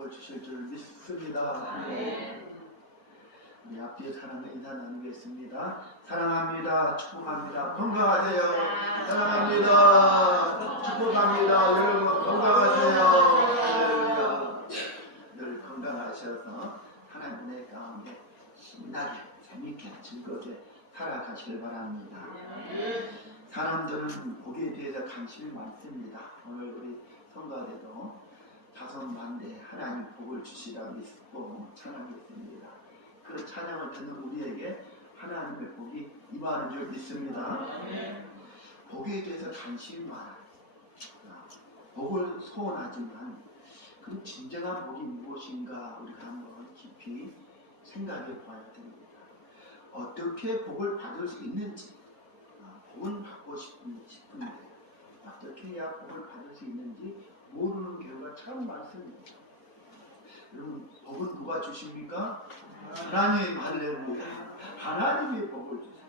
복을 주실 줄 믿습니다. 우리 앞뒤에 사랑의 인사 나누겠습니다. 사랑합니다. 축복합니다. 건강하세요. 사랑합니다. 축복합니다. 여러분 건강하세요. 할렐루야. 늘 건강하셔서 하나님의 가운데 신나게 재밌게 즐겁게 살아가시길 바랍니다. 사람들은 복에 대해서 관심이 많습니다. 오늘 우리 성가대도 다섯만대 하나님 복을 주시라 믿고 찬양했습니다. 그 찬양을 듣는 우리에게 하나님의 복이 임하는 줄 믿습니다. 복에 대해서 관심이 많아요. 복을 소원하지만 그 진정한 복이 무엇인가 우리가 한번 깊이 생각해 봐야 됩니다. 어떻게 복을 받을 수 있는지, 복은 받고 싶은데 어떻게 해야 복을 받을 수 있는지 모르는 경우가 참 많습니다. 여러분, 복은 누가 주십니까? 하나님. 할렐루야. 하나님이 복을 주세요.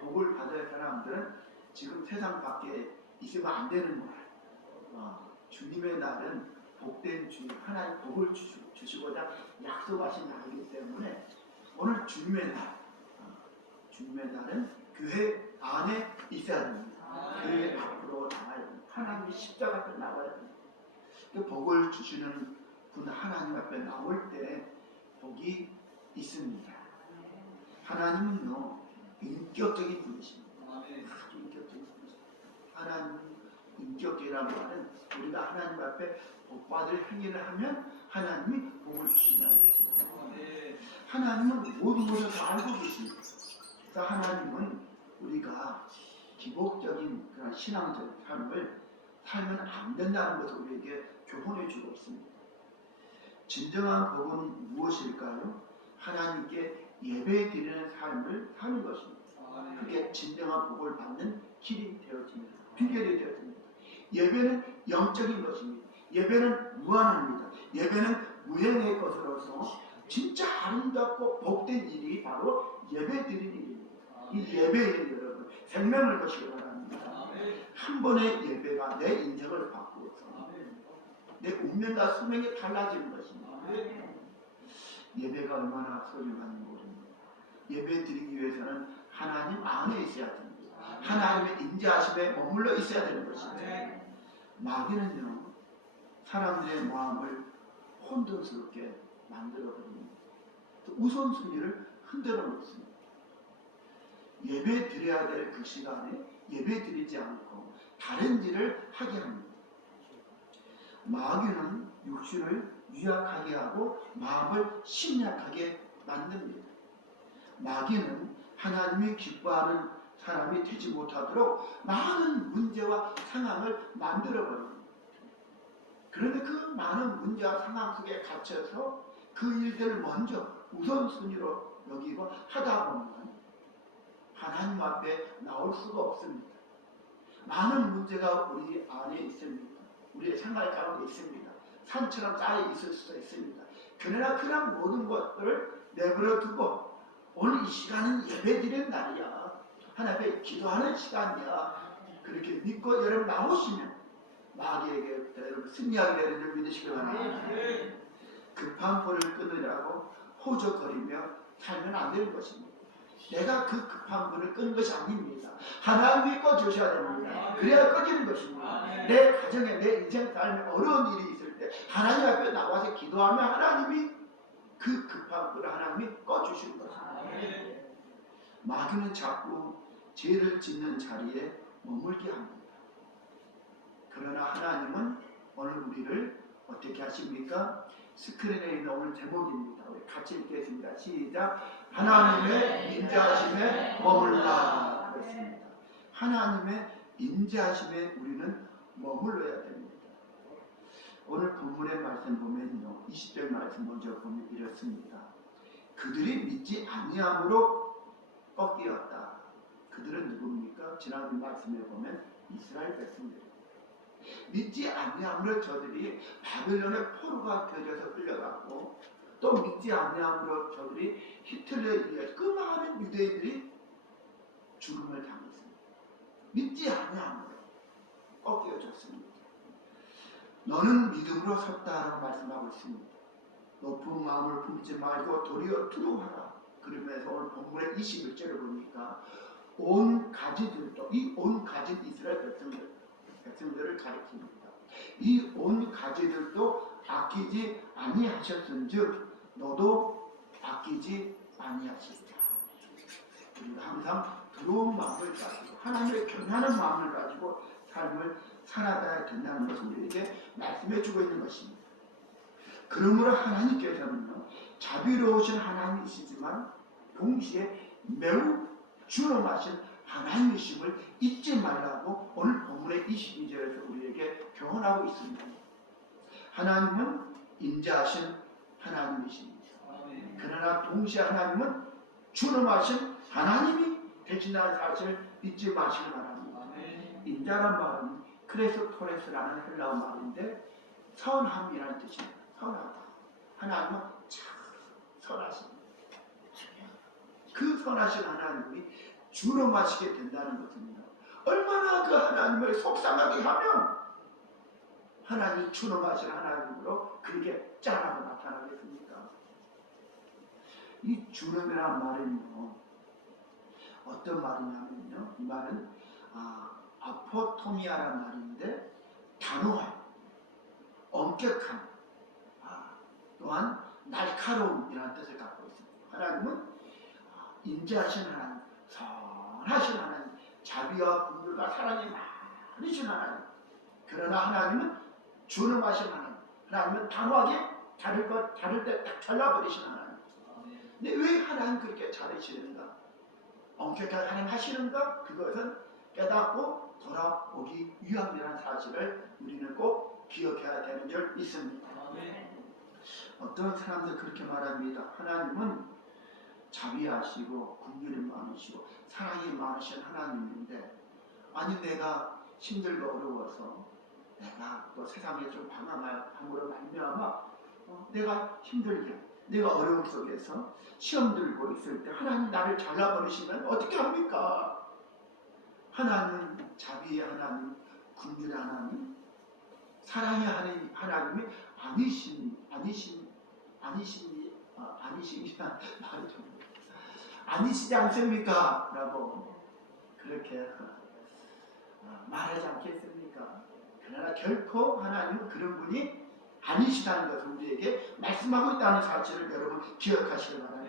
복을 받을 사람들은 지금 세상 밖에 있으면 안 되는 거예요. 주님의 날은 복된 주, 하나님 복을 주시고자 약속하신 날이기 때문에 오늘 주님의 날, 주님의 날은 교회 안에 있어야 됩니다. 교회 앞으로 나가야 됩니다. 하나님이 십자가 앞에 나와야 됩니다. 그 복을 주시는 분 하나님 앞에 나올 때 복이 있습니다. 하나님은요, 인격적인 분이십니다. 아주 인격적인 분이십니다. 하나님 인격적이라는 말은 우리가 하나님 앞에 복받을 행위를 하면 하나님이 복을 주신다는 것입니다. 하나님은 모든 것을 다 알고 계십니다. 그래서 하나님은 우리가 기복적인 그런 신앙적인 삶을 살면 안 된다는 것을 우리에게 교훈해 주고 있습니다. 진정한 복은 무엇일까요? 하나님께 예배 드리는 삶을 사는 것입니다. 그게 진정한 복을 받는 길이 되어집니다. 비결이 되어집니다. 예배는 영적인 것입니다. 예배는 무한합니다. 예배는 무형의 것으로서 진짜 아름답고 복된 일이 바로 예배 드리는 일입니다. 이 예배에 여러분 생명을 거시기 바랍니다. 한 번의 예배가 내 인생을 바꾸어서 내 운명과 수명이 달라지는 것입니다. 예배가 얼마나 소중한지 모릅니다. 예배 드리기 위해서는 하나님 안에 있어야 됩니다. 하나님의 인자하심에 머물러 있어야 되는 것입니다. 마귀는요, 사람들의 마음을 혼돈스럽게 만들어버립니다. 우선순위를 흔들어 놓습니다. 예배 드려야 될 그 시간에 예배 드리지 않고 다른 일을 하게 합니다. 마귀는 육신을 유약하게 하고 마음을 심약하게 만듭니다. 마귀는 하나님이 기뻐하는 사람이 되지 못하도록 많은 문제와 상황을 만들어버립니다. 그런데 그 많은 문제와 상황 속에 갇혀서 그 일들을 먼저 우선순위로 여기고 하다 보면 하나님 앞에 나올 수가 없습니다. 많은 문제가 우리 안에 있습니다. 우리의 생활 가운데 있습니다. 산처럼 쌓여 있을 수도 있습니다. 그러나 그런 모든 것들을 내버려 두고 오늘 이 시간은 예배드리는 날이야. 하나님께 기도하는 시간이야. 그렇게 믿고 여러분 나오시면 마귀에게 여러분 승리하게 되는 줄 믿으시기 바랍니다. 급한 불을 끊으려고 호적거리며 살면 안 되는 것입니다. 내가 그 급한 불을 끄는 것이 아닙니다. 하나님이 꺼주셔야 됩니다. 그래야 꺼지는 것입니다. 내 가정에 내 인생 삶에 어려운 일이 있을 때 하나님 앞에 나와서 기도하면 하나님이 그 급한 불을 하나님이 꺼주시는 것입니다. 마귀는 자꾸 죄를 짓는 자리에 머물게 합니다. 그러나 하나님은 오늘 우리를 어떻게 하십니까? 스크린에 있는 오늘 제목입니다. 우리 같이 읽겠습니다. 시작. 하나님의 인자하심에 머물라. 그렇습니다. 하나님의 인자하심에 우리는 머물러야 됩니다. 오늘 본문의 말씀 보면요, 20절 말씀 먼저 보면 이렇습니다. 그들이 믿지 아니함으로 꺾이었다. 그들은 누굽니까? 지난주 말씀에 보면 이스라엘 백성들. 믿지 아니함으로 저들이 바벨론의 포로가 되어져서 끌려갔고, 또 믿지 아니함으로 저들이 히틀러에 의해 그 많은 유대인들이 죽음을 당했습니다. 믿지 아니함으로 꺾여졌습니다. 너는 믿음으로 섰다라고 말씀하고 있습니다. 높은 마음을 품지 말고 도리어 두려워하라. 그러면서 오늘 본문의 21절을 보니까 온 가지들도, 이 온 가지 이스라엘 백성들을 가리킵니다. 이 온 가지들도 아끼지 아니하셨은즉 너도 아끼지 아니하시리라. 우리가 항상 두려운 마음을 가지고 하나님의 경외하는 마음을 가지고 삶을 살아가야 된다는 것을 우리에게 말씀해 주고 있는 것입니다. 그러므로 하나님께서는요, 자비로우신 하나님이시지만 동시에 매우 준엄하신 하나님이심을 잊지 말라고 오늘 본문의 22절에서 우리에게 교훈하고 있습니다. 하나님은 인자하신 하나님이십니다. 그러나 동시에 하나님은 준엄하신 하나님이 되신다는 사실을 잊지 마시기 바랍니다. 인자란 말은 크레스토레스라는 헬라어 말인데 선함이라는 뜻입니다. 선하다. 하나님은 참 선하십니다. 그 선하신 하나님이 준엄하시게 된다는 것입니다. 얼마나 그 하나님을 속상하게 하면 하나님이 준엄하신 하나님으로 그렇게 짠하고 나타나겠습니까? 이 준엄이라는 말은요, 어떤 말이냐면요, 이 말은 아포토미아라는 말인데 단호한, 엄격한, 또한 날카로움이라는 뜻을 갖고 있습니다. 하나님은 인자하신 하나님, 선하신 하나님, 자비와 긍휼과 사랑이 많으신 하나님. 그러나 하나님은 준엄하신 하나님. 하나님은 단호하게 자를 때 딱 잘라버리신 하나님. 근데 왜 하나님 그렇게 자르시는가? 엄격하게 하나님 하시는가? 그것은 깨닫고 돌아오기 위함이라는 사실을 우리는 꼭 기억해야 되는 줄 믿습니다. 어떤 사람들 그렇게 말합니다. 하나님은 자비하시고 긍휼이 많으시고 사랑이 많으신 하나님인데, 아니 내가 힘들고 어려워서 내가 또 세상에 좀 방황함으로 말미암아 내가 힘들게, 내가 어려움 속에서 시험 들고 있을 때 하나님 나를 잘라버리시면 어떻게 합니까? 하나님은 자비의 하나님, 긍휼의 하나님, 사랑의 하나님이 아니시지 않습니까? 라고 그렇게 말하지 않겠습니까? 그러나 결코 하나님은 그런 분이 아니시다는 것을 우리에게 말씀하고 있다는 사실을 여러분 기억하시기 바랍니다.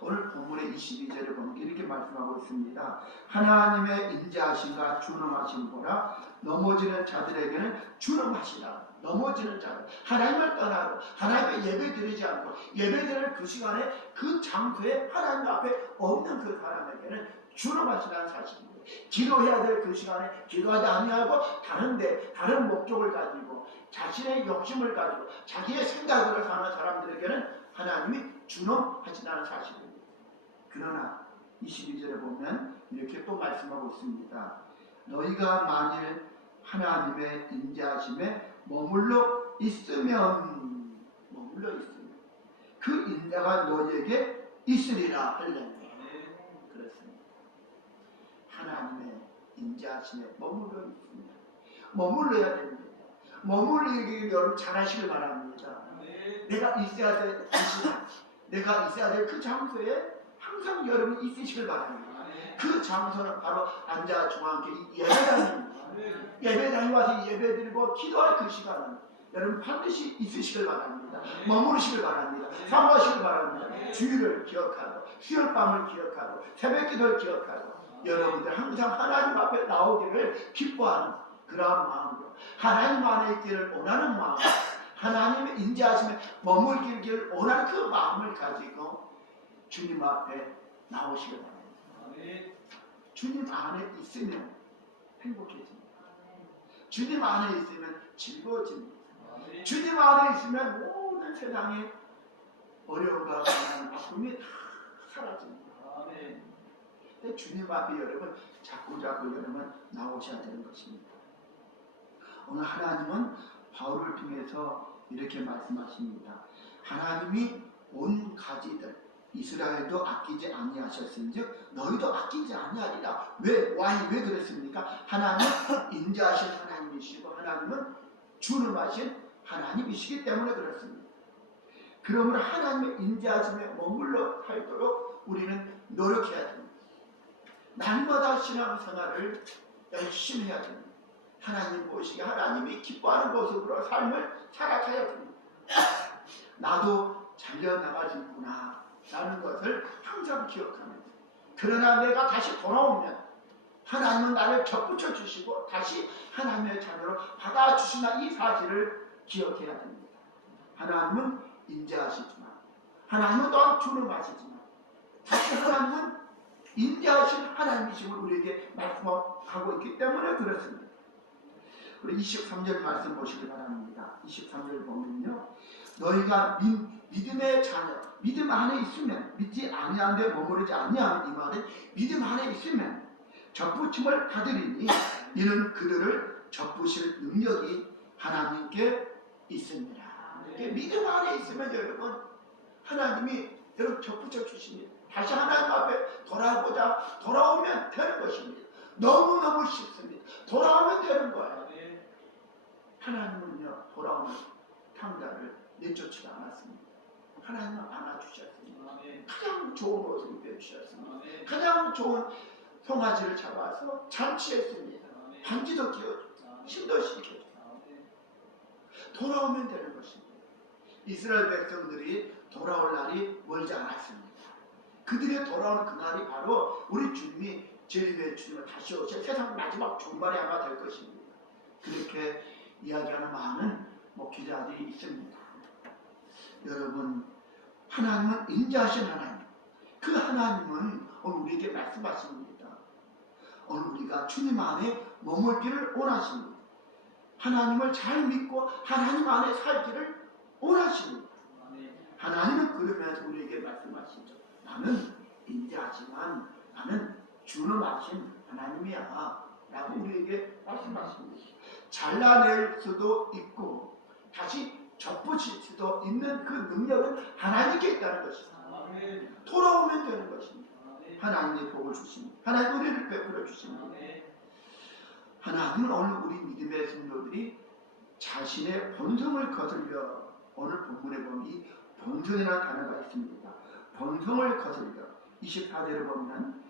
오늘 본문의 22절을 보면 이렇게 말씀하고 있습니다. 하나님의 인자하심과 준엄하심 보라, 넘어지는 자들에게는 준엄하시라. 넘어지는 자들, 하나님을 떠나고 하나님의 예배 드리지 않고 예배 드릴 그 시간에 그 장소에 하나님 앞에 없는 그 사람에게는 준엄하시다는 사실입니다. 기도해야 될 그 시간에 기도하지 아니하고 다른 목적을 가지고 자신의 욕심을 가지고 자기의 생각으로 사는 사람들에게는 하나님이 준엄하시다는 사실입니다. 그러나 22절에 보면 이렇게 또 말씀하고 있습니다. 너희가 만일 하나님의 인자하심에 머물러 있으면 그 인자가 너희에게 있으리라 할렐루야. 그렇습니다. 하나님의 인자하심에 머물러 있습니다. 머물러야 됩니다. 머물르기 여러분 잘하시길 바랍니다. 내가 있어야 될 시간, 내가 있어야 될 그 장소에 항상 여러분이 있으시길 바랍니다. 그 장소는 바로 앉아 저와 함께 예배당입니다. 예배당에 와서 예배드리고 기도할 그 시간은 여러분 반드시 있으시길 바랍니다. 머무르시길 바랍니다. 사모하시길 바랍니다. 주일을 기억하고 수요일밤을 기억하고 새벽기도를 기억하고 여러분들 항상 하나님 앞에 나오기를 기뻐하는 그러한 마음으로 하나님 안에 있기를 원하는 마음, 하나님의 인자하심에 머물기를 원하는 그 마음을 가지고 주님 앞에 나오시길 바랍니다. 주님 안에 있으면 행복해집니다. 주님 안에 있으면 즐거워집니다. 주님 안에 있으면 모든 세상의 어려움과 아픔이 다 사라집니다. 근데 주님 앞에 여러분 자꾸 여러분 나오셔야 되는 것입니다. 오늘 하나님은 바울을 통해서 이렇게 말씀하십니다. 하나님이 온 가지들 이스라엘도 아끼지 아니하셨은즉 너희도 아끼지 아니하리라. 왜 그랬습니까? 하나님은 인자하신 하나님이시고 하나님은 준엄하신 하나님이시기 때문에 그렇습니다. 그러므로 하나님의 인자하심에 머물러 살도록 우리는 노력해야 됩니다. 날마다 신앙생활을 열심히 해야 됩니다. 하나님 보시기에 하나님이 기뻐하는 모습으로 삶을 살아가야 됩니다. 나도 잘려나가지구나 라는 것을 항상 기억합니다. 그러나 내가 다시 돌아오면 하나님은 나를 덧붙여 주시고 다시 하나님의 자녀로 받아주시나 이 사실을 기억해야 됩니다. 하나님은 인자하시지만 하나님은 또한 준엄하시지만 다시 하나님은 인자하신 하나님이심을 우리에게 말씀하고 있기 때문에 그렇습니다. 우리 23절 말씀 보시기 바랍니다. 23절 보면요, 너희가 믿음의 자녀, 믿음 안에 있으면, 믿지 아니한 데 머무르지 아니하는 이 말은 믿음 안에 있으면 접붙임을 받으리니 이는 그들을 접부실 능력이 하나님께 있습니다. 믿음 안에 있으면 여러분 하나님이 여러분 접붙여 주십니다. 다시 하나님 앞에 돌아오면 되는 것입니다. 너무너무 쉽습니다. 돌아오면 되는 거예요. 하나님은요, 돌아오는 탕자를 내쫓지 않았습니다. 하나님은 안아주셨습니다. 가장 좋은 옷을 입혀주셨습니다. 가장 좋은 송아지를 잡아서 잔치했습니다. 반지도 끼워주고 신도 시켜주고 돌아오면 되는 것입니다. 이스라엘 백성들이 돌아올 날이 멀지 않았습니다. 그들의 돌아오는 그날이 바로 우리 주님이 재림의 주님을 다시 오실 세상 마지막 종말이 아마 될 것입니다. 그렇게 이야기하는 많은 목회자들이 있습니다. 여러분, 하나님은 인자하신 하나님, 그 하나님은 오늘 우리에게 말씀하십니다. 오늘 우리가 주님 안에 머물기를 원하십니다. 하나님을 잘 믿고 하나님 안에 살기를 원하십니다. 하나님은 그러면서 우리에게 말씀하시죠. 나는 인자하지만 나는 준엄하신 하나님이야 라고 우리에게 말씀하십니다. 잘라낼 수도 있고 다시 접붙일 수도 있는 그 능력은 하나님께 있다는 것입니다. 돌아오면 되는 것입니다. 하나님의 복을 주십니다. 하나님 은혜를 베풀어 주십니다. 하나님은 오늘 우리 믿음의 성도들이 자신의 본성을 거슬려, 오늘 본문에 보면 이 본성이라는 단어가 있습니다. 본성을 거슬려 24절에 보면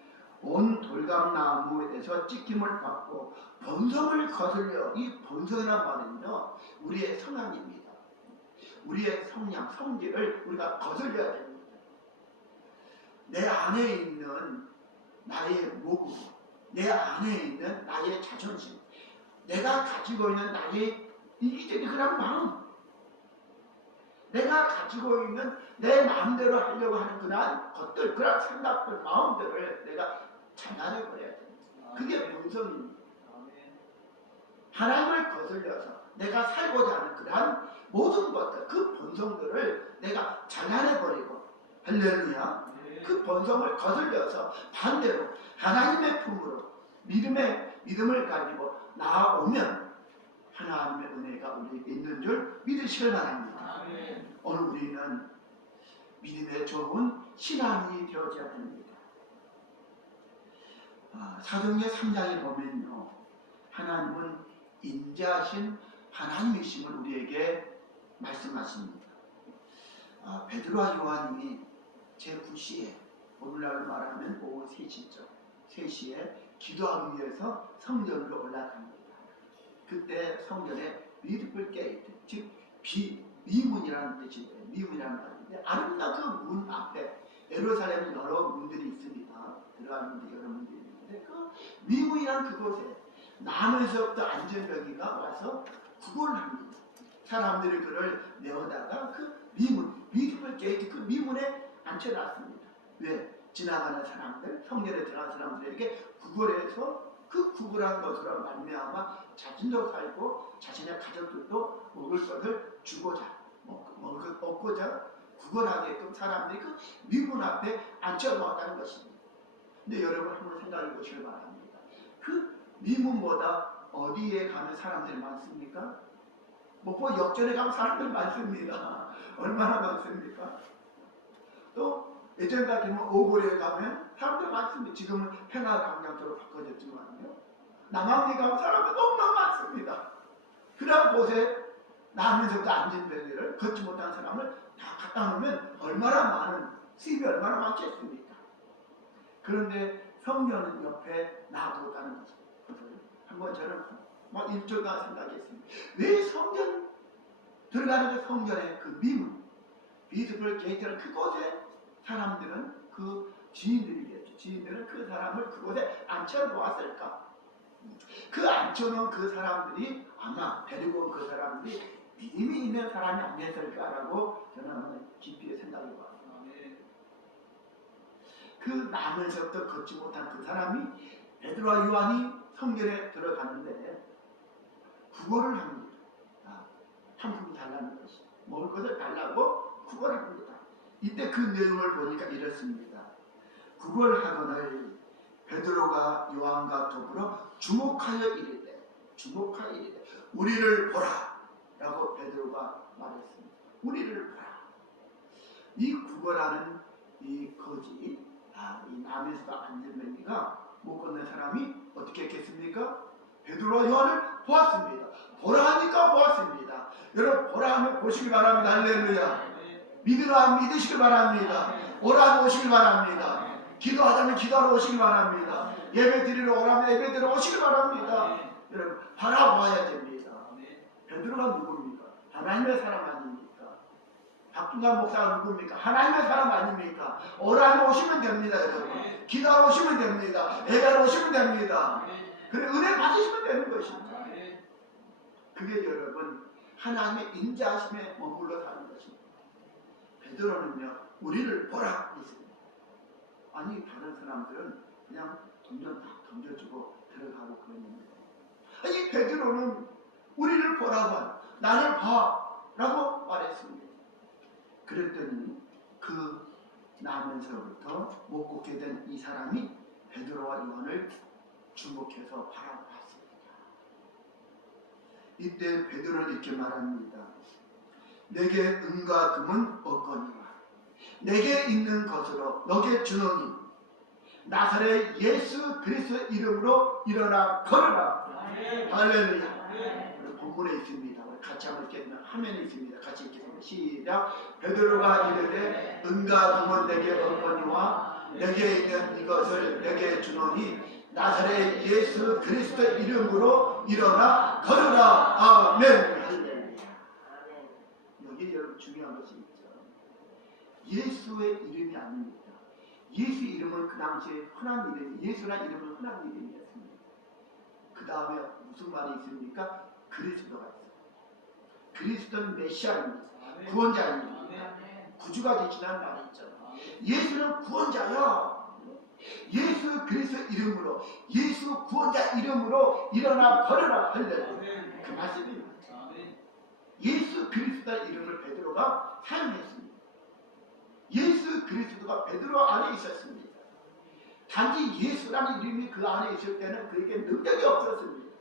온 돌감나무에서 찍힘을 받고 본성을 거슬려, 이 본성이라는 말은요 우리의 성향입니다. 우리의 성향, 성질을 우리가 거슬려야 됩니다. 내 안에 있는 나의 모국, 내 안에 있는 나의 자존심, 내가 가지고 있는 나의 이기적인 그런 마음, 내가 가지고 있는 내 마음대로 하려고 하는 그런 것들, 그런 생각들, 마음들을 내가 차단해버려야 됩니다. 그게 본성입니다. 하나님을 거슬려서 내가 살고자 하는 그러한 모든 것들, 그 본성들을 내가 잘라내버리고, 할렐루야, 그 본성을 거슬려서 반대로 하나님의 품으로 믿음을 가지고 나아오면 하나님의 은혜가 우리에게 있는 줄 믿으시길 바랍니다. 오늘 우리는 믿음의 좋은 신앙이 되어져야 됩니다. 사도행전 3장에 보면요, 하나님은 인자하신 하나님이심을 우리에게 말씀하십니다. 베드로와 요한이 제9시에, 오늘날 말하면 오후 3시죠. 3시에 기도하기 위해서 성전으로 올라갑니다. 그때 성전에 뷰티풀 게이트, 즉 미문이라는 뜻이에요. 미문이라는 말인데 아름다운 그 문 앞에 예루살렘에 여러 문들이 있습니다. 들어가는 문들이 여러 문들이 있는데 그 미문이라는 그곳에 남에서부터 안전병기가 와서 구걸을 합니다. 사람들이 그를 메어다가 그 미문, 뷰티풀 게이트 그 미문에 앉혀놨습니다. 왜? 지나가는 사람들, 성전에 들어가는 사람들에게 구걸해서 그 구걸한 것으로 말미암아 자신도 살고 자신의 가족들도 먹을 것을 주고자, 얻고자 구걸하게끔 사람들이 그 미문 앞에 앉혀놓았다는 것입니다. 근데 여러분 한번 생각해 보시길 바랍니다. 그 미문보다 어디에 가면 사람들이 많습니까? 목포 역전에 가면 사람들 많습니다. 얼마나 많습니까? 또 예전 같으면 오보리에 가면 사람들 많습니다. 지금은 평화광장도로 바꿔졌지만요. 남항에 가면 사람들 너무나 많습니다. 그런 곳에 나면서부터 앉은 벨리를 걷지 못한 사람을 다 갖다 놓으면 얼마나 많은 수입이 얼마나 많겠습니까? 그런데 성녀는 옆에 놔두고 가는 거죠. 한번 저는 막 일주일간 생각했습니다. 왜 성전 들어가는데 성전의 그 밈, 비스풀 게이트는 그곳에 사람들은 그 지인들이겠죠. 지인들은 그 사람을 그곳에 앉혀놓았을까? 그 앉혀놓은 그 사람들이 아마 데리고 온 그 사람들이 믿음이 있는 사람이 아니었을까라고 저는 한번 깊이 생각해봤어요. 그 나면서부터 걷지 못한 그 사람이 베드로와 요한이 성전에 들어가는데 구걸을 합니다. 상품이 달라는 것이 먹을 것을 달라고 구걸을 합니다. 이때 그 내용을 보니까 이렇습니다. 구걸하거늘 베드로가 요한과 더불어 주목하여 이르되 우리를 보라 라고 베드로가 말했습니다. 우리를 보라. 이 구걸하는 이 거지, 이 남에서도 앉은 맹이가 못 걷는 사람이 어떻게 했겠습니까? 베드로와 요한을 보았습니다. 보라 하니까 보았습니다. 여러분 보라 하면 보시기 바랍니다. 할렐루야. 믿으라 하면 믿으시기 바랍니다. 오라 하면 오시기 바랍니다. 기도하자면 기도하러 오시기 바랍니다. 예배 드리러 오라면 예배 드리러 오시기 바랍니다. 여러분 바라봐야 됩니다. 베드로가 누굽니까? 하나님의 사람 아닙니까? 박중관 목사가 누굽니까? 하나님의 사람 아닙니까? 오라면 오시면 됩니다. 여러분 기도하러 오시면 됩니다. 예배하러 오시면 됩니다. 그래 은혜 받으시면 되는 것입니다. 그게 여러분 하나님의 인자하심에 머물러 사는 것입니다. 베드로는요 우리를 보라 했습니다. 아니 다른 사람들은 그냥 동전 다 던져주고 들어가고 그랬는데 아니 베드로는 우리를 보라고 나를 봐 라고 말했습니다. 그랬더니 그 나면서부터 못 걷게 된 이 사람이 베드로와 요한을 주목해서 바라봤습니다. 이때 베드로는 이렇게 말합니다. 내게 은과 금은 없거니와 내게 있는 것으로 너게 주노니 나사렛 예수 그리스도의 이름으로 일어나 걸어라. 할렐루야. 본문에 있습니다. 같이 한번 읽겠습니다. 화면에 있습니다. 같이 읽겠습니다. 시작. 베드로가 이르되 은과 금은 내게 없거니와 내게 있는 이것을 내게 주노니 나사렛 예수 그리스도의 이름으로 일어나 걸어라. 아멘. 여기 여러분 중요한 것이 있죠. 예수의 이름이 아닙니다. 예수 이름은 그 당시에 흔한 이름이 예수라는 이름은 흔한 이름이었습니다. 그 다음에 무슨 말이 있습니까? 그리스도가 있어요. 그리스도는 메시아입니다. 구원자입니다. 구주가 되시라는 말이 있죠. 예수는 구원자야. 예수 그리스도 이름으로 예수 구원자 이름으로 일어나 걸어라. 할렐루야. 그 말씀입니다. 예수 그리스도의 이름을 베드로가 사용했습니다. 예수 그리스도가 베드로 안에 있었습니다. 단지 예수라는 이름이 그 안에 있을 때는 그에게 능력이 없었습니다.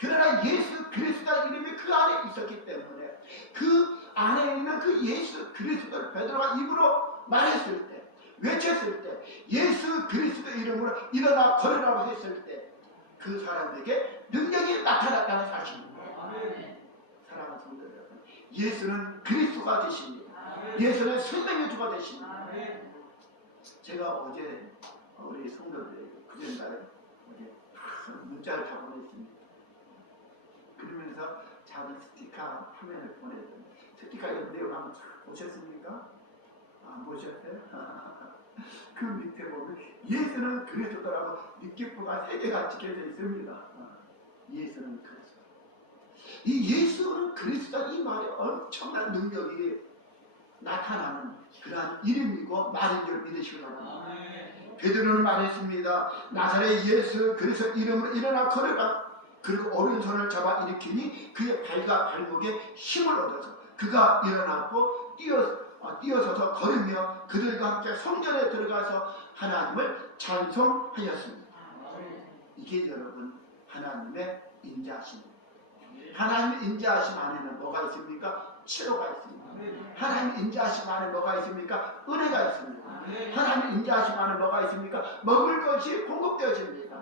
그러나 예수 그리스도의 이름이 그 안에 있었기 때문에 그 안에 있는 그 예수 그리스도를 베드로가 입으로 말했을 때, 외쳤을 때, 예수 그리스도 이름으로 일어나 걸으라고 했을 때 그 사람에게 능력이 나타났다는 사실입니다. 사랑하는 성도 여러분, 예수는 그리스도가 되십니다. 예수는 생명의 주가 되십니다. 제가 어제 우리 성도들에게 그전날에 어제 문자를 다 보냈습니다. 그러면서 작은 스티커 화면을 보내줬는데 스티커 내용 한번 보셨습니까? 안 보셨어요? 그 밑에 보면 예수는 그리스도라고 밑기표가 3개가 찍혀져 있습니다. 예수는 그리스도. 이 예수는 그리스도 이 말에 엄청난 능력이 나타나는 그러한 이름이고 말인 줄 믿으시기 바랍니다. 베드로는 말했습니다. 나사렛 예수 그리스도 이름으로 일어나 걸어라. 그리고 오른손을 잡아 일으키니 그의 발과 발목에 힘을 얻어서 그가 일어났고 뛰어서서 걸으며 그들과 함께 성전에 들어가서 하나님을 찬송하였습니다. 이게 여러분 하나님의 인자하심입니다. 하나님의 인자하심 안에는 뭐가 있습니까? 치료가 있습니다. 하나님의 인자하심 안에 뭐가 있습니까? 은혜가 있습니다. 하나님의 인자하심 안에 뭐가 있습니까? 먹을 것이 공급되어집니다.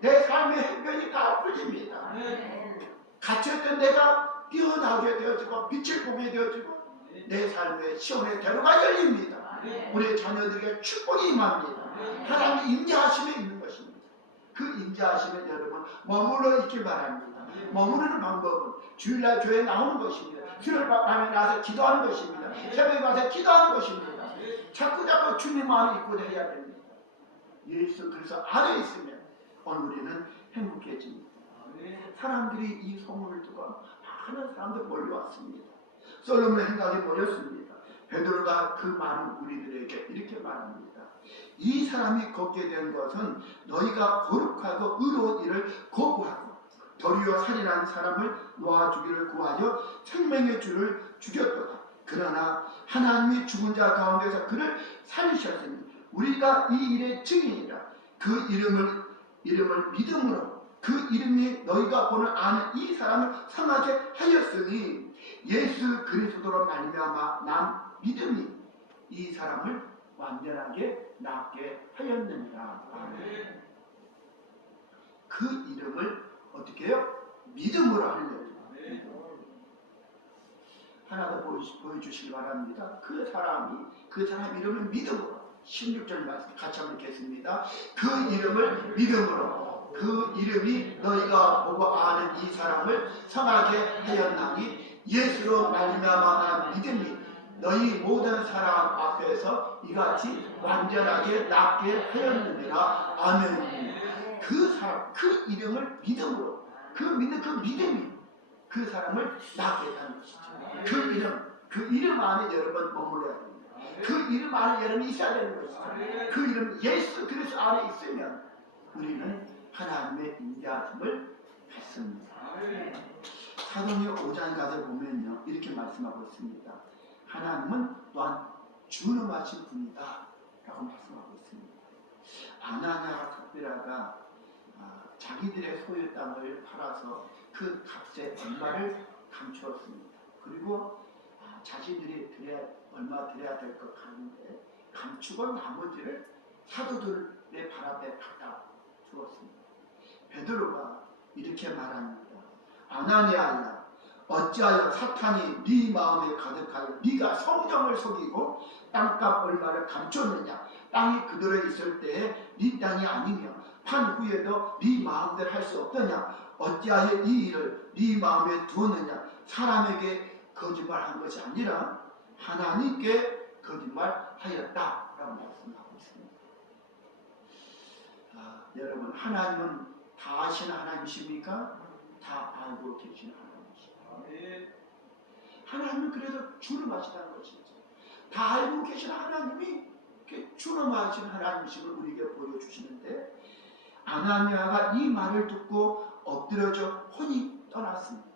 내 삶의 행편이 다 풀집니다. 갇혔던 내가 뛰어나게 되어지고 빛을 보게 되어지고 내 삶의 시온의 대로가 열립니다. 우리 자녀들에게 축복이 임합니다. 하나님의 임재하심에 있는 것입니다. 그 임재하심에 여러분 머물러 있길 바랍니다. 머무르는 방법은 주일날 교회에 나오는 것입니다. 수요일 밤에 나와서 기도하는 것입니다. 새벽에 가서 기도하는 것입니다. 자꾸 주님 마음을 잊고 해야 됩니다. 예수 그리스도 안에 있으면 오늘 우리는 행복해집니다. 사람들이 이 소문을 듣고 많은 사람들 몰려왔습니다. 솔로몬의 행각에 모였습니다. 베드로가 그 많은 우리들에게 이렇게 말합니다. 이 사람이 걷게 된 것은 너희가 거룩하고 의로운 일을 거부하고 도리어 살인한 사람을 놓아주기를 구하여 생명의 주를 죽였도다. 그러나 하나님이 죽은 자 가운데서 그를 살리셨으니 우리가 이 일의 증인이라. 그 이름을 믿음으로 그 이름이 너희가 보는 아는 이 사람을 상하게 하였으니 예수 그리스도로 말미암아 난 믿음이 이 사람을 완전하게 낫게 하였느니라. 아멘. 그 이름을 어떻게 해요? 믿음으로 하려고. 하나 더 보여주시기 바랍니다. 그 사람 이름을 믿음으로. 16절 말씀 같이 한번 읽겠습니다. 그 이름을 믿음으로 그 이름이 너희가 보고 아는 이 사람을 성하게 하였나니 예수로 말미암아 난 믿음이 너희 모든 사람 앞에서 이같이 완전하게 낫게 하였느니라. 아멘. 그 사람, 그 이름을 믿음으로 그 믿음이 그 사람을 낫게 했다는 것이죠. 그 이름 안에 여러분 머물러야 됩니다. 그 이름 안에 여러분이 있어야 되는 것이죠. 그 이름 예수 그리스도 안에 있으면 우리는 하나님의 임재하심을 받습니다. 사도행전 5장 가서 보면요 이렇게 말씀하고 있습니다. 하나님은 또한 준엄하신 분이다 라고 말씀하고 있습니다. 아나니아와 삽비라가 자기들의 소유 땅을 팔아서 그 값에 얼마를 감추었습니다. 그리고 자신들이 얼마 드려야 될 것 같은데 감추고 나머지를 사도들의 발 앞에 갖다 주었습니다. 베드로가 이렇게 말합니다. 아나니아야, 어찌하여 사탄이 네 마음에 가득하여 네가 성경을 속이고 땅값 얼마를 감췄느냐. 땅이 그대로 있을 때에 네 땅이 아니며 판 후에도 네 마음대로 할 수 없더냐. 어찌하여 이 일을 네 마음에 두었느냐. 사람에게 거짓말한 것이 아니라 하나님께 거짓말하였다 라고 말씀하고 있습니다. 여러분 하나님은 다 아시는 하나님이십니까? 다 알고 계시는 하나님이십니다. 하나님은 그래서 준엄하시다는 것이죠. 다 알고 계시는 하나님이 준엄하신 하나님이심을 우리에게 보여주시는데 아나니아가 이 말을 듣고 엎드려져 혼이 떠났습니다.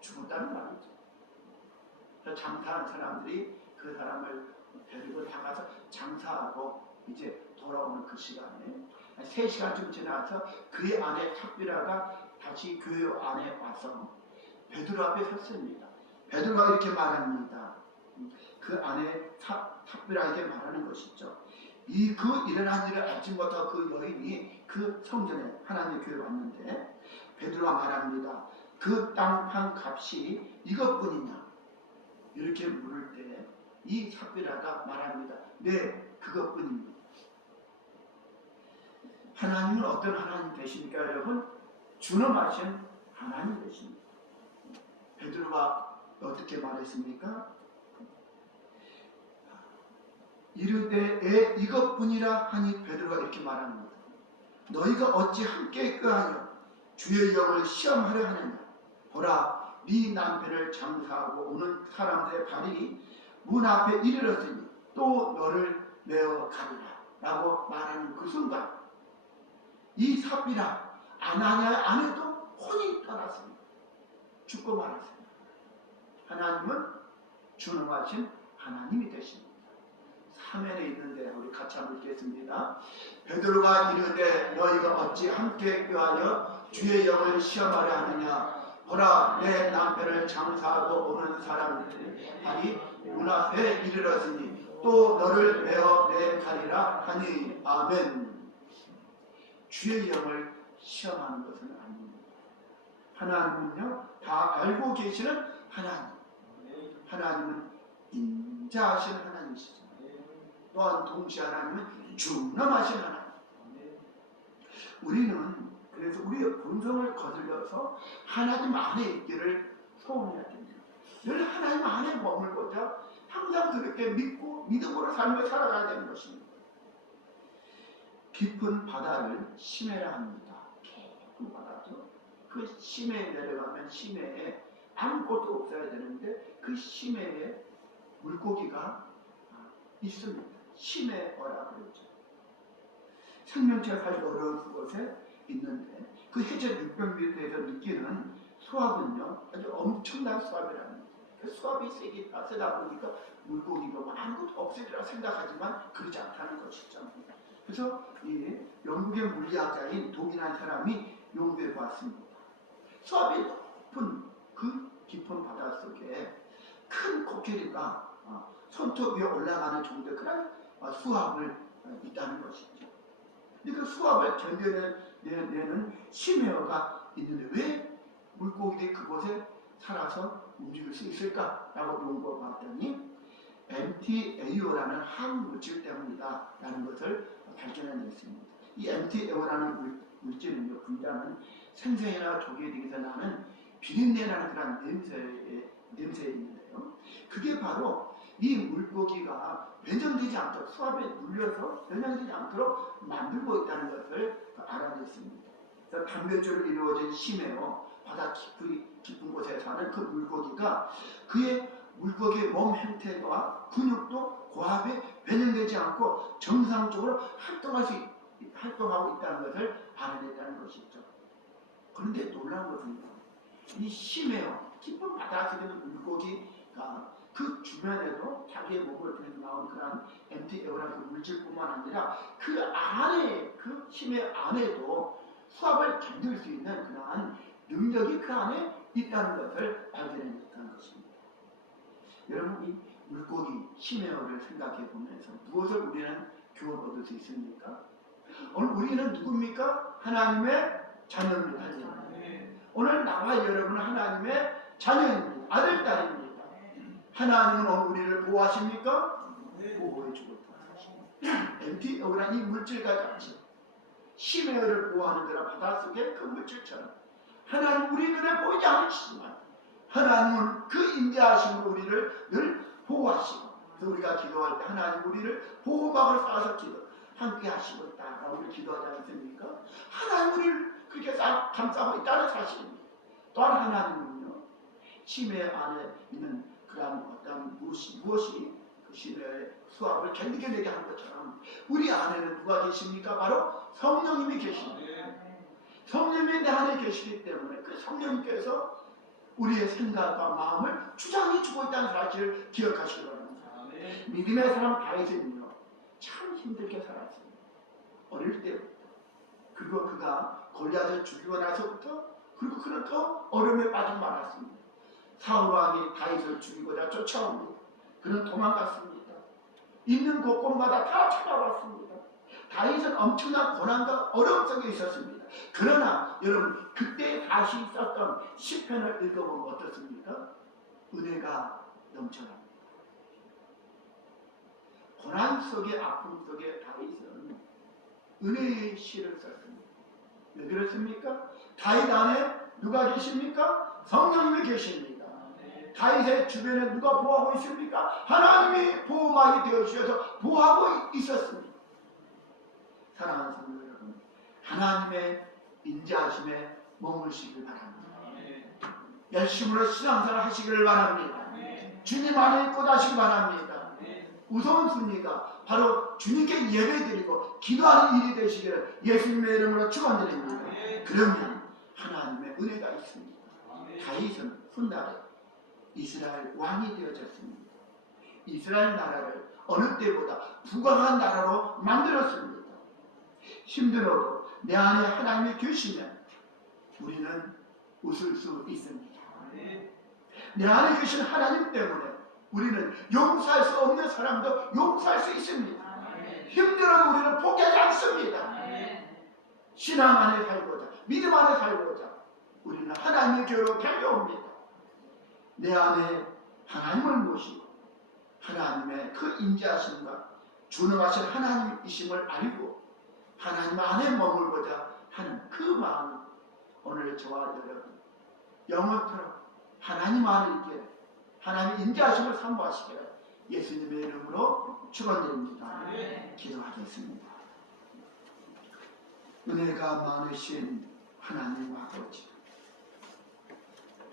죽었다는 말이죠. 장사한 사람들이 그 사람을 데리고 나가서 장사하고 이제 돌아오는 그 시간에 3시간쯤 지나서 그의 아내 삽비라가 다시 교회 안에 와서 베드로 앞에 섰습니다. 베드로가 이렇게 말합니다. 그 아내 삽비라에게 말하는 것이죠. 그 일어난 일을 알지 못하고 그 여인이 그 성전에 하나님의 교회에 왔는데 베드로가 말합니다. 그 땅 판 값이 이것뿐이냐? 이렇게 물을 때 이 삽비라가 말합니다. 네, 그것뿐입니다. 하나님은 어떤 하나님 되십니까, 여러분? 준엄하신 하나님 되십니다. 베드로가 어떻게 말했습니까? 이르되 이것뿐이라 하니 베드로가 이렇게 말합니다. 너희가 어찌 함께 끄하여 주의 영을 시험하려 하느냐? 보라, 네 남편을 장사하고 오는 사람들의 발이 문 앞에 이르렀으니 또 너를 메어 가리라 라고 말하는 그 순간 이 삽비라 아나니아 아내도 혼이 떠났습니다. 죽고 말았습니다. 하나님은 준엄하신 하나님이 되십니다. 사면에 있는데 우리 같이 한번 읽겠습니다. 베드로가 이르되 너희가 어찌 함께 꾀하여 주의 영을 시험하려 하느냐. 보라, 내 남편을 장사하고 오는 사람들이 발이 문 앞에 이르렀으니 또 너를 메어 내 가리라 하니. 아멘. 주의 영을 시험하는 것은 아닙니다. 하나님은요 다 알고 계시는 하나님. 하나님은 인자하신 하나님이시죠. 또한 동시에 하나님은 중남하신 하나님. 우리는 그래서 우리의 본성을 거슬려서 하나님 안에 있기를 소원해야 됩니다. 늘 하나님 안에 머물고자 항상 그렇게 믿고 믿음으로 삶을 살아가야 되는 것입니다. 깊은 바다를 심해라 합니다. 깊은 바다죠. 그 심해에 내려가면 심해에 아무것도 없어야 되는데 그 심해에 물고기가 있습니다. 심해어라 그러죠. 생명체가 살기 어려운 곳에 있는데 그 해저 600m에서 느끼는 수압은요 아주 엄청난 수압이라는 거예요. 그 수압이 세다 보니까 물고기가 아무것도 없으리라 생각하지만 그러지 않다는 것이죠. 그래서 이 영국의 물리학자인 독일한 사람이 연구해 봤습니다. 수압이 높은 그 깊은 바다 속에 큰 코끼리가 손톱 위에 올라가는 정도의 그런 수압을 있다는 것이죠. 그 수압을 견뎌내는 심해어가 있는데 왜 물고기들이 그곳에 살아서 움직일 수 있을까라고 연구해 봤더니 MTAO라는 항물질 때문이다 라는 것을 발견해냈습니다. 이 MTAO라는 물질은요, 분자는 생선이나 조개 등에서 나는 비린내라는 그런 냄새에 있는데요. 그게 바로 이 물고기가 변형되지 않도록 수압에 눌려서 변형되지 않도록 만들고 있다는 것을 알아냈습니다. 그래서 단면적으로 이루어진 심해요. 바다 깊은 곳에 사는 그 물고기가 그의 물고기의 몸 형태와 근육도 고압에 변형되지 않고 정상적으로 활동하고 있다는 것을 알아냈다는 것이죠. 그런데 놀라운 것은 이 심해요. 깊은 바다에 있는 물고기가 그 주변에도 자기의 몸을 통해서 나온 그런 MTAO라는 그 물질뿐만 아니라 그 안에, 그 심해 안에도 수압을 견딜 수 있는 그러한 능력이 그 안에 있다는 것을 발견했다는 것입니다. 여러분, 이 물고기 심해어를 생각해 보면서 무엇을 우리는 교훈 얻을 수 있습니까? 오늘 우리는 누굽니까? 하나님의 자녀입니다. 오늘 나와 여러분은 하나님의 자녀입니다. 아들, 딸입니다. 하나님은 오늘 우리를 보호하십니까? 보호해 주고 있습니다. MTAO라는 이 물질과 같이 심해어를 보호하는 그런 바닷속의 그 물질처럼 하나님은 우리 눈에 보이지 않으시지만 하나님은 그 인자하심으로 우리를 늘 보호하시고, 그래서 우리가 기도할 때 하나님 우리를 보호막을 쌓아서 함께 하시고 있다라고 우리 기도하지 않습니까? 하나님 우리를 그렇게 감싸고 있다는 사실입니다. 또한 하나님은요, 심해 안에 있는 그런 어떤 무엇이 그 심해의 수압을 견디게 하는 것처럼 우리 안에는 누가 계십니까? 바로 성령님이 계십니다. 성령님이 내 안에 계시기 때문에 그 성령님께서 우리의 생각과 마음을 주장해 주고 있다는 사실을 기억하시기 바랍니다. 믿음의 사람 다윗은요 참 힘들게 살았습니다. 어릴 때부터. 그리고 그가 골리앗을 죽이고 나서부터, 그리고 그는 또 어려움에 빠져 말았습니다. 사울 왕이 다윗을 죽이고자 쫓아옵니다. 그는 도망갔습니다. 있는 곳곳마다 다 찾아왔습니다. 다윗은 엄청난 고난과 어려움 속에 있었습니다. 그러나 여러분, 그때 다시 있었던 시편을 읽어보면 어떻습니까? 은혜가 넘쳐납니다. 고난 속에, 아픔 속에 다윗은 은혜의 시를 썼습니다. 왜 그렇습니까? 다윗 안에 누가 계십니까? 성령님이 계십니다. 다윗의 주변에 누가 보호하고 있습니까? 하나님이 보호막이 되어주셔서 보호하고 있었습니다. 사랑하는 성도 여러분, 하나님의 인자하심에 머물시길 바랍니다. 열심으로 신앙생활 하시기를 바랍니다. 주님 안에 있고 하시기 바랍니다. 우선순위가 바로 주님께 예배드리고 기도하는 일이 되시기를 예수님의 이름으로 축원드립니다. 그러면 하나님의 은혜가 있습니다. 다윗은 훗날에 이스라엘 왕이 되어졌습니다. 이스라엘 나라를 어느 때보다 부강한 나라로 만들었습니다. 힘들어도 내 안에 하나님이 계시면 우리는 웃을 수 있습니다. 내 안에 계신 하나님 때문에 우리는 용서할 수 없는 사람도 용서할 수 있습니다. 힘들어도 우리는 포기하지 않습니다. 신앙 안에 살고자, 믿음 안에 살고자 우리는 하나님 하나님의 교회로 달려옵니다. 내 안에 하나님을 모시고 하나님의 그 인자하심과 준엄하신 하나님이심을 알고 하나님 안에 머물고자 하는 그 마음을 오늘 저와 여러분 영원토록 하나님 안에 있게 하나님의 인자하심을 사모하시기를 예수님의 이름으로 축원드립니다. 기도하겠습니다. 은혜가 많으신 하나님 아버지,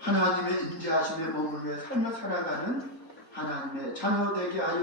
하나님의 인자하심에 머물며 살며 살아가는 하나님의 자녀 되게 하여